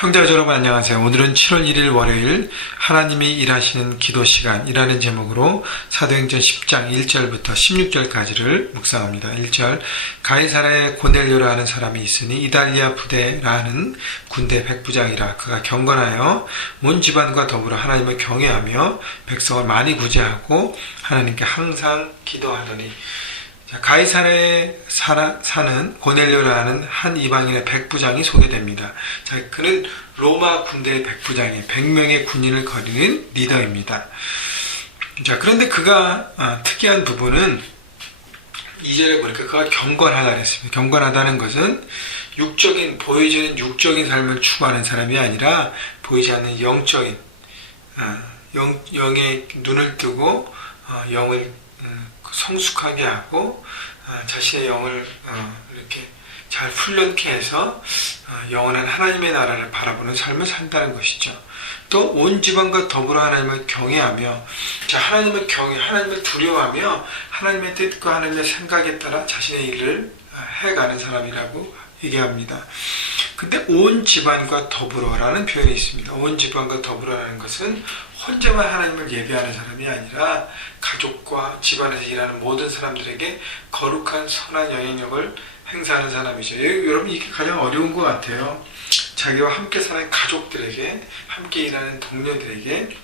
형제자 여러분 안녕하세요. 오늘은 7월 1일 월요일 하나님이 일하시는 기도 시간이라는 제목으로 사도행전 10장 1절부터 16절까지를 묵상합니다. 1절 가이사라에 고넬료라 하는 사람이 있으니 이달리아 부대라 하는 군대 백부장이라 그가 경건하여 온 집안과 더불어 하나님을 경외하며 백성을 많이 구제하고 하나님께 항상 기도하더니 가이사라에 사는 고넬료라는 한 이방인의 백부장이 소개됩니다. 그는 로마 군대의 백부장이에요. 100명의 군인을 거리는 리더입니다. 그런데 그가 특이한 부분은 2절에 보니까 그가 경건하다 그랬습니다. 경건하다는 것은 보여지는 육적인 삶을 추구하는 사람이 아니라 보이지 않는 영적인 영의 눈을 뜨고 영을 성숙하게 하고 자신의 영을 이렇게 잘 훈련케 해서 영원한 하나님의 나라를 바라보는 삶을 산다는 것이죠. 또 온 집안과 더불어 하나님을 경외하며 하나님을 두려워하며 하나님의 뜻과 하나님의 생각에 따라 자신의 일을 해가는 사람이라고 얘기합니다. 근데 온 집안과 더불어라는 표현이 있습니다. 온 집안과 더불어라는 것은 혼자만 하나님을 예배하는 사람이 아니라 가족과 집안에서 일하는 모든 사람들에게 거룩한 선한 영향력을 행사하는 사람이죠. 여러분 이게 가장 어려운 것 같아요. 자기와 함께 사는 가족들에게, 함께 일하는 동료들에게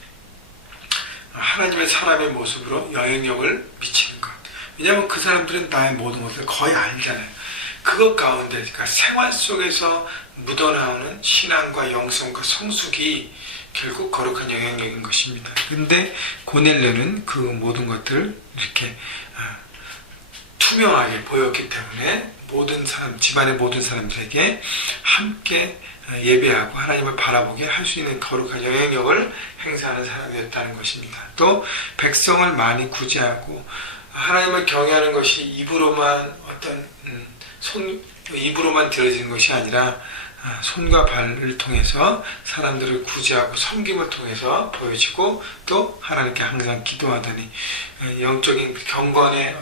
하나님의 사람의 모습으로 영향력을 미치는 것. 왜냐하면 그 사람들은 나의 모든 것을 거의 알잖아요. 그것 가운데, 그러니까 생활 속에서 묻어나오는 신앙과 영성과 성숙이 결국 거룩한 영향력인 것입니다. 근데 고넬료는 그 모든 것들을 이렇게 투명하게 보였기 때문에 집안의 모든 사람들에게 함께 예배하고 하나님을 바라보게 할 수 있는 거룩한 영향력을 행사하는 사람이었다는 것입니다. 또 백성을 많이 구제하고 하나님을 경외하는 것이 입으로만 입으로만 들어지는 것이 아니라 손과 발을 통해서 사람들을 구제하고 섬김을 통해서 보여지고 또 하나님께 항상 기도하더니 영적인 경건의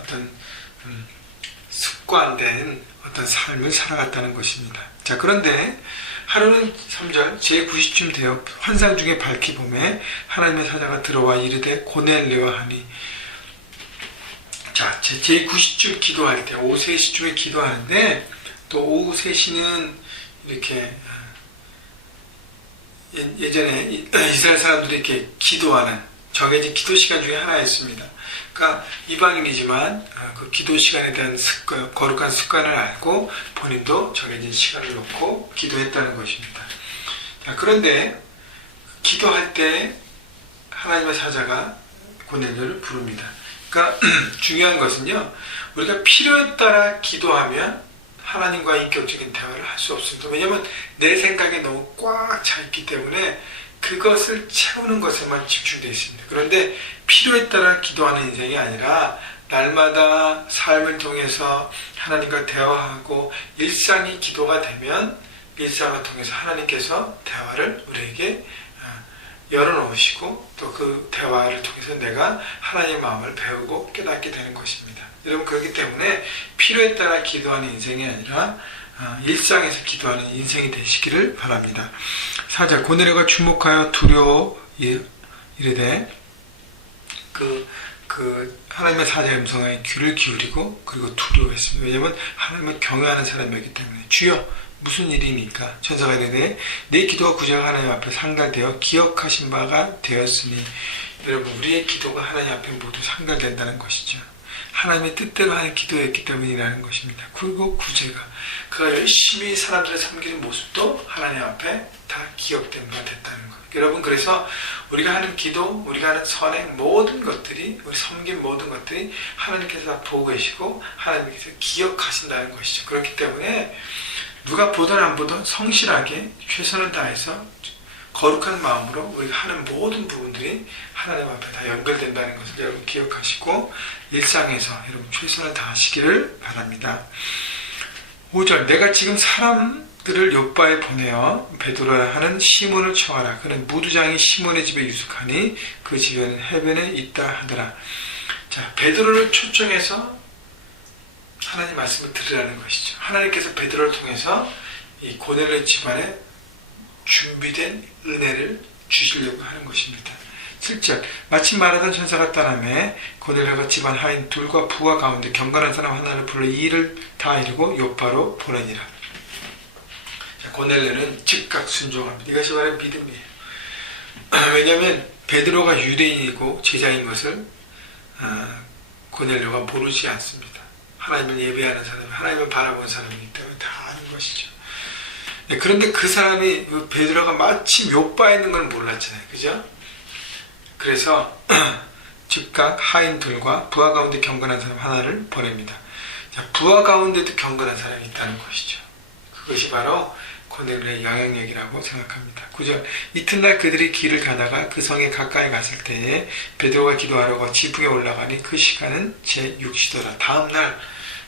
습관된 삶을 살아갔다는 것입니다. 그런데 하루는 3절 제9시쯤 되어 환상 중에 밝히 보매 하나님의 사자가 들어와 이르되 고넬료와 하니 제9시쯤 기도할 때 오후 3시쯤에 기도하는데 또 오후 3시는 이렇게 예전에 이스라엘 사람들이 이렇게 기도하는 정해진 기도 시간 중에 하나였습니다. 그러니까 이방인이지만 그 기도 시간에 대한 거룩한 습관을 알고 본인도 정해진 시간을 놓고 기도했다는 것입니다. 그런데 기도할 때 하나님의 사자가 고넬료를 부릅니다. 그러니까 중요한 것은요, 우리가 필요에 따라 기도하면 하나님과 인격적인 대화를 할 수 없습니다. 왜냐하면 내 생각에 너무 꽉 차 있기 때문에 그것을 채우는 것에만 집중되어 있습니다. 그런데 필요에 따라 기도하는 인생이 아니라 날마다 삶을 통해서 하나님과 대화하고 일상이 기도가 되면 일상을 통해서 하나님께서 대화를 우리에게 열어놓으시고 또 그 대화를 통해서 내가 하나님의 마음을 배우고 깨닫게 되는 것입니다. 여러분 그렇기 때문에 필요에 따라 기도하는 인생이 아니라 일상에서 기도하는 인생이 되시기를 바랍니다. 4절 고넬료가 주목하여 두려워 이르되 하나님의 사자의 음성에 귀를 기울이고 그리고 두려워했습니다. 왜냐하면 하나님을 경외하는 사람이었기 때문에 주여 무슨 일입니까? 천사가 이르되 내 기도가 구제가 하나님 앞에 상달되어 기억하신 바가 되었으니 여러분 우리의 기도가 하나님 앞에 모두 상달된다는 것이죠. 하나님의 뜻대로 하는 기도였기 때문이라는 것입니다. 그리고 구제가 그가 열심히 사람들을 섬기는 모습도 하나님 앞에 다 기억된 바 됐다는 것. 여러분 그래서 우리가 하는 기도, 우리가 하는 선행 모든 것들이 우리 섬긴 모든 것들이 하나님께서 다 보고 계시고 하나님께서 기억하신다는 것이죠. 그렇기 때문에 누가 보든 안 보든 성실하게 최선을 다해서 거룩한 마음으로 우리가 하는 모든 부분들이 하나님 앞에 다 연결된다는 것을 여러분 기억하시고 일상에서 여러분 최선을 다하시기를 바랍니다. 5절 내가 지금 사람들을 요바에 보내어 베드로라 하는 시몬을 청하라. 그는 무두장이 시몬의 집에 유숙하니 그 집에는 해변에 있다 하더라. 베드로를 초청해서 하나님 말씀을 들으라는 것이죠. 하나님께서 베드로를 통해서 이 고넬료 집안에 준비된 은혜를 주시려고 하는 것입니다. 7절 마침 말하던 천사가 떠나매 고넬료가 집안 하인 둘과 부하 가운데 경건한 사람 하나를 불러 이 일을 다 이루고 요파로 보내니라. 자, 고넬료는 즉각 순종합니다. 이것이 바로 믿음이에요. 왜냐하면 베드로가 유대인이고 제자인 것을 고넬료가 모르지 않습니다. 하나님을 예배하는 사람이, 하나님을 바라보는 사람이기 때문에 다 아는 것이죠. 네, 그런데 그 사람이 베드로가 마침 요바에 있는 걸 몰랐잖아요. 그죠? 그래서 즉각 하인들과 부하 가운데 경건한 사람 하나를 보냅니다. 자, 부하 가운데도 경건한 사람이 있다는 것이죠. 그것이 바로 고넬료의 영향력이라고 생각합니다. 9절 이튿날 그들이 길을 가다가 그 성에 가까이 갔을 때에 베드로가 기도하려고 지붕에 올라가니 그 시간은 제6시더라. 다음날,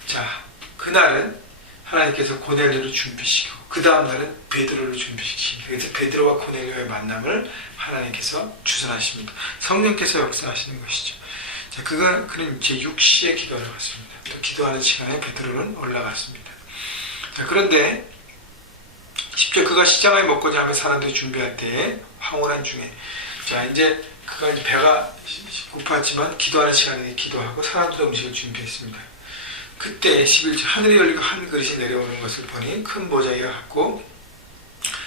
자, 그날은 하나님께서 고넬료를 준비시키고 그 다음날은 베드로를 준비시킵니다. 그래서 베드로와 고넬료의 만남을 하나님께서 주선하십니다. 성령께서 역사하시는 것이죠. 자, 그는 제6시에 기도하러 갔습니다. 또 기도하는 시간에 베드로는 올라갔습니다. 자, 그런데 10절 그가 시장에 먹고자 하며 사람들이 준비할 때에 황홀한 중에, 자, 이제 그가 배가 고팠지만 기도하는 시간에 기도하고 사람들의 음식을 준비했습니다. 그때 11절 하늘이 열리고 한 그릇이 내려오는 것을 보니 큰 보자기가 같고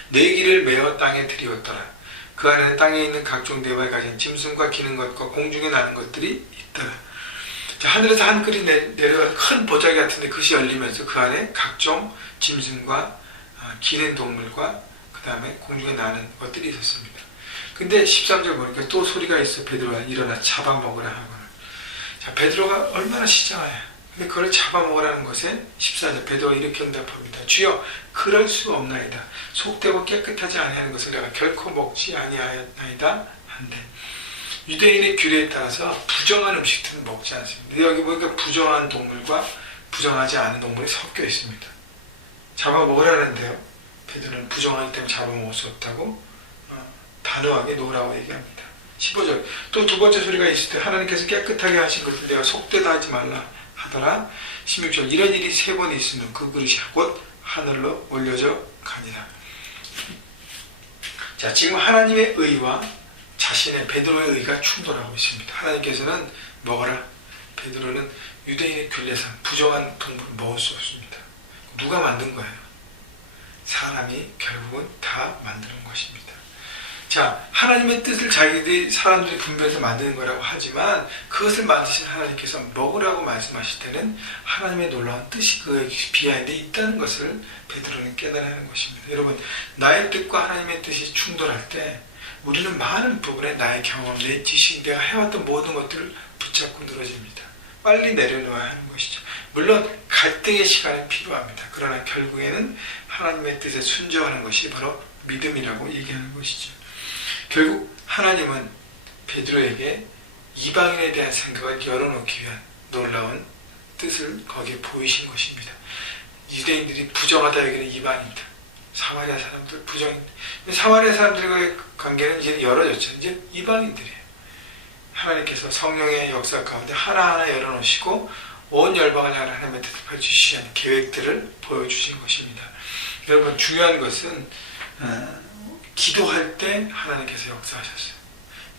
네 기를 메어 땅에 들이었더라. 그 안에는 땅에 있는 각종 네발이 가진 짐승과 기는 것과 공중에 나는 것들이 있더라. 자, 하늘에서 한 그릇이 내려온 큰 보자기 같은데 그것이 열리면서 그 안에 각종 짐승과 기는 동물과 그 다음에 공중에 나는 것들이 있었습니다. 근데 13절 보니까 또 소리가 있어. 베드로가 일어나 잡아먹으라 하고는. 자, 베드로가 얼마나 시장하야. 근데 그걸 잡아먹으라는 것에 14절 베드로가 이렇게 응답합니다. 주여 그럴 수 없나이다. 속되고 깨끗하지 아니하는 것을 내가 결코 먹지 아니하였나이다 한데, 유대인의 규례에 따라서 부정한 음식들은 먹지 않습니다. 여기 보니까 부정한 동물과 부정하지 않은 동물이 섞여 있습니다. 잡아먹으라는데요. 베드로는 부정하기 때문에 잡아먹을 수 없다고 단호하게 놓으라고 얘기합니다. 15절 또 두 번째 소리가 있을 때 하나님께서 깨끗하게 하신 것을 내가 속되다 하지 말라 하더라. 16절 이런 일이 세 번 있으면 그 그릇이 곧 하늘로 올려져 가니라. 자, 지금 하나님의 의와 자신의 베드로의 의가 충돌하고 있습니다. 하나님께서는 먹어라. 베드로는 유대인의 규례상 부정한 동물을 먹을 수 없습니다. 누가 만든 거예요? 사람이 결국은 다 만드는 것입니다. 자, 하나님의 뜻을 사람들이 분별해서 만드는 거라고 하지만 그것을 만드신 하나님께서 먹으라고 말씀하실 때는 하나님의 놀라운 뜻이 그 비하인드에 있다는 것을 베드로는 깨달아야 하는 것입니다. 여러분, 나의 뜻과 하나님의 뜻이 충돌할 때 우리는 많은 부분에 나의 경험, 내 지식, 내가 해왔던 모든 것들을 붙잡고 늘어집니다. 빨리 내려놓아야 하는 것이죠. 물론 갈등의 시간은 필요합니다. 그러나 결국에는 하나님의 뜻에 순종하는 것이 바로 믿음이라고 얘기하는 것이죠. 결국 하나님은 베드로에게 이방인에 대한 생각을 열어놓기 위한 놀라운 뜻을 거기에 보이신 것입니다. 유대인들이 부정하다 여기는 이방인들, 사마리아 사람들 부정인, 사마리아 사람들과의 관계는 이제 열어졌죠. 이제 이방인들이에요. 하나님께서 성령의 역사 가운데 하나하나 열어놓으시고 온 열방을 향한 하나님의 뜻을 펼치시는 계획들을 보여주신 것입니다. 여러분, 중요한 것은 기도할 때 하나님께서 역사하셨어요.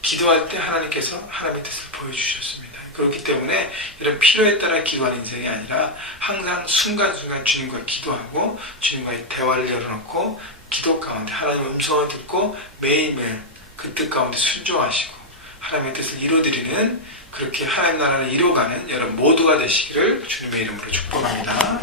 기도할 때 하나님께서 하나님의 뜻을 보여주셨습니다. 그렇기 때문에 이런 필요에 따라 기도하는 인생이 아니라 항상 순간순간 주님과 기도하고 주님과의 대화를 열어놓고 기도 가운데 하나님의 음성을 듣고 매일매일 그 뜻 가운데 순종하시고 하나님의 뜻을 이루어드리는, 그렇게 하나님 나라를 이루어가는 여러분 모두가 되시기를 주님의 이름으로 축복합니다.